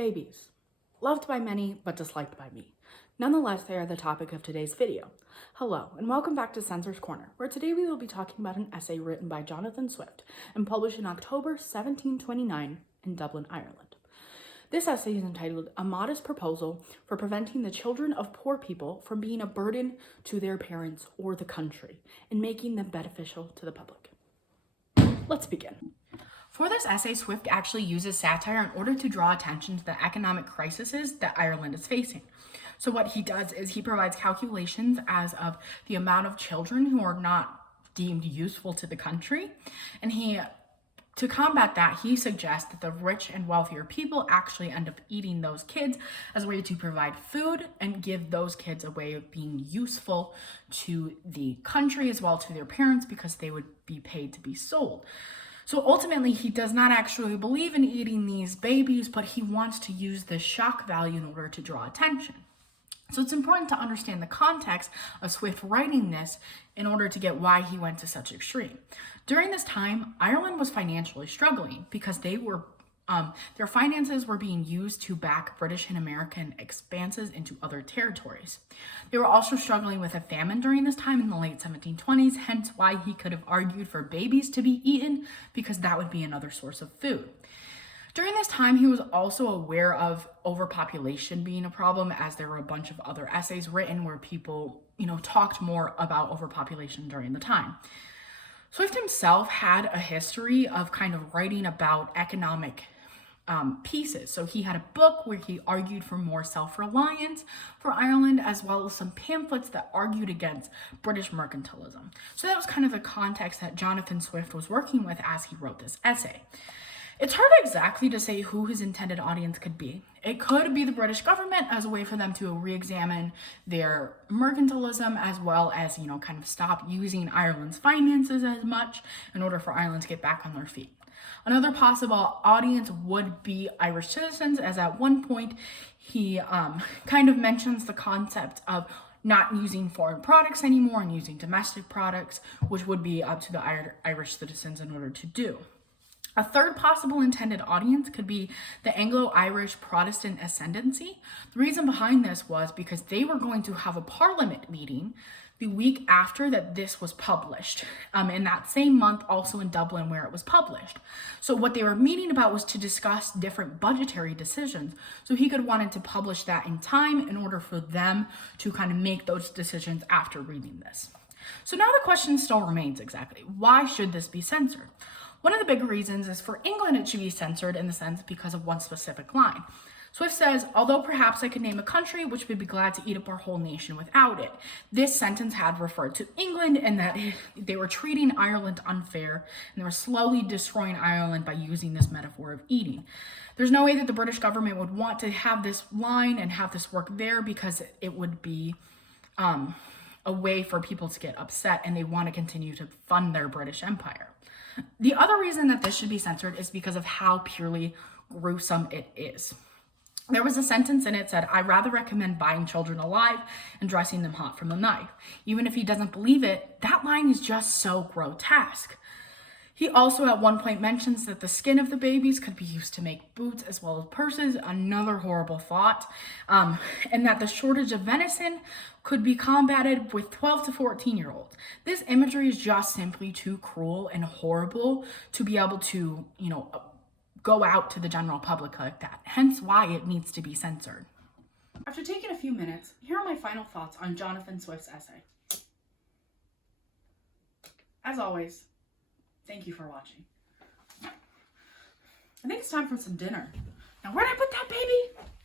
Babies. Loved by many, but disliked by me. Nonetheless, they are the topic of today's video. Hello, and welcome back to Censor's Corner, where today we will be talking about an essay written by Jonathan Swift and published in October 1729 in Dublin, Ireland. This essay is entitled A Modest Proposal for Preventing the Children of Poor People from Being a Burden to Their Parents or the Country and Making Them Beneficial to the Public. Let's begin. For this essay, Swift actually uses satire in order to draw attention to the economic crises that Ireland is facing. So what he does is he provides calculations as of the amount of children who are not deemed useful to the country. And to combat that, he suggests that the rich and wealthier people actually end up eating those kids as a way to provide food and give those kids a way of being useful to the country as well to their parents because they would be paid to be sold. So ultimately, he does not actually believe in eating these babies, but he wants to use the shock value in order to draw attention. So it's important to understand the context of Swift writing this in order to get why he went to such extreme. During this time, Ireland was financially struggling because their finances were being used to back British and American expanses into other territories. They were also struggling with a famine during this time in the late 1720s, hence why he could have argued for babies to be eaten because that would be another source of food. During this time, he was also aware of overpopulation being a problem, as there were a bunch of other essays written where people, talked more about overpopulation during the time. Swift himself had a history of kind of writing about economic pieces. So he had a book where he argued for more self-reliance for Ireland, as well as some pamphlets that argued against British mercantilism. So that was kind of the context that Jonathan Swift was working with as he wrote this essay. It's hard exactly to say who his intended audience could be. It could be the British government as a way for them to re-examine their mercantilism, as well as, kind of stop using Ireland's finances as much in order for Ireland to get back on their feet. Another possible audience would be Irish citizens, as at one point he kind of mentions the concept of not using foreign products anymore and using domestic products, which would be up to the Irish citizens in order to do. A third possible intended audience could be the Anglo-Irish Protestant ascendancy. The reason behind this was because they were going to have a parliament meeting the week after that this was published, in that same month, also in Dublin where it was published. So what they were meeting about was to discuss different budgetary decisions. So he could wanted to publish that in time in order for them to kind of make those decisions after reading this. So now the question still remains exactly, why should this be censored? One of the big reasons is for England it should be censored in the sense because of one specific line. Swift says, although perhaps I could name a country which would be glad to eat up our whole nation without it. This sentence had referred to England and that they were treating Ireland unfair and they were slowly destroying Ireland by using this metaphor of eating. There's no way that the British government would want to have this line and have this work there because it would be a way for people to get upset and they want to continue to fund their British Empire. The other reason that this should be censored is because of how purely gruesome it is. There was a sentence in it that said, I rather recommend buying children alive and dressing them hot from a knife. Even if he doesn't believe it, that line is just so grotesque. He also at one point mentions that the skin of the babies could be used to make boots as well as purses, another horrible thought, and that the shortage of venison could be combated with 12 to 14-year-olds. This imagery is just simply too cruel and horrible to be able to, go out to the general public like that, hence why it needs to be censored. After taking a few minutes, here are my final thoughts on Jonathan Swift's essay. As always, thank you for watching. I think it's time for some dinner. Now, where'd I put that baby?